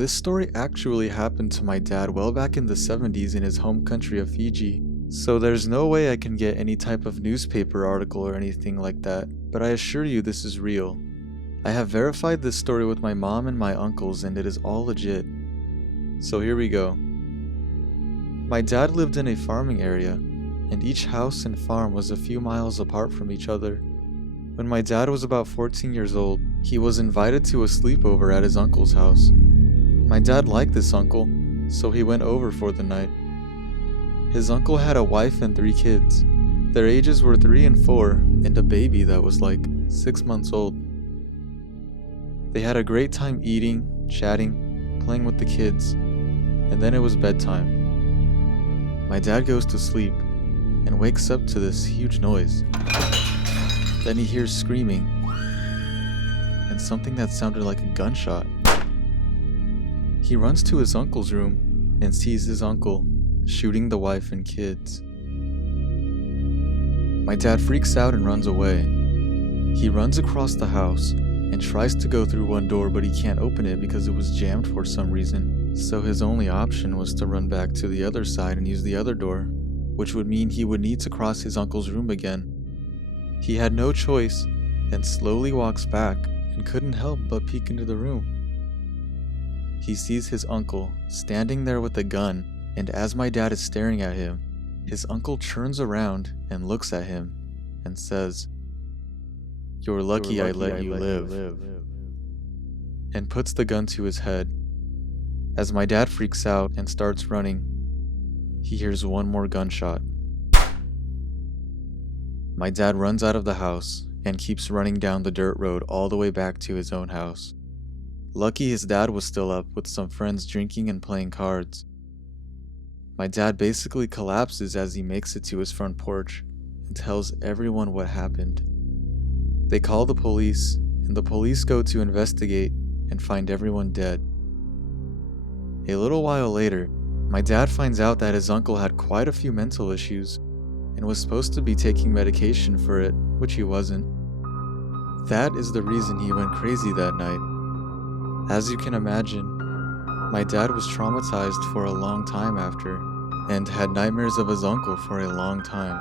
This story actually happened to my dad well back in the 70s in his home country of Fiji, so there's no way I can get any type of newspaper article or anything like that, but I assure you this is real. I have verified this story with my mom and my uncles and it is all legit. So here we go. My dad lived in a farming area, and each house and farm was a few miles apart from each other. When my dad was about 14 years old, he was invited to a sleepover at his uncle's house. My dad liked this uncle, so he went over for the night. His uncle had a wife and 3 kids. Their ages were 3 and 4, and a baby that was like 6 months old. They had a great time eating, chatting, playing with the kids, and then it was bedtime. My dad goes to sleep and wakes up to this huge noise. Then he hears screaming and something that sounded like a gunshot. He runs to his uncle's room and sees his uncle shooting the wife and kids. My dad freaks out and runs away. He runs across the house and tries to go through one door, but he can't open it because it was jammed for some reason. So his only option was to run back to the other side and use the other door, which would mean he would need to cross his uncle's room again. He had no choice and slowly walks back and couldn't help but peek into the room. He sees his uncle standing there with a gun, and as my dad is staring at him, his uncle turns around and looks at him and says, "You're lucky I let you live," and puts the gun to his head. As my dad freaks out and starts running, he hears one more gunshot. My dad runs out of the house and keeps running down the dirt road all the way back to his own house. Lucky his dad was still up with some friends drinking and playing cards. My dad basically collapses as he makes it to his front porch and tells everyone what happened. They call the police, and the police go to investigate and find everyone dead. A little while later, my dad finds out that his uncle had quite a few mental issues and was supposed to be taking medication for it, which he wasn't. That is the reason he went crazy that night. As you can imagine, my dad was traumatized for a long time after, and had nightmares of his uncle for a long time.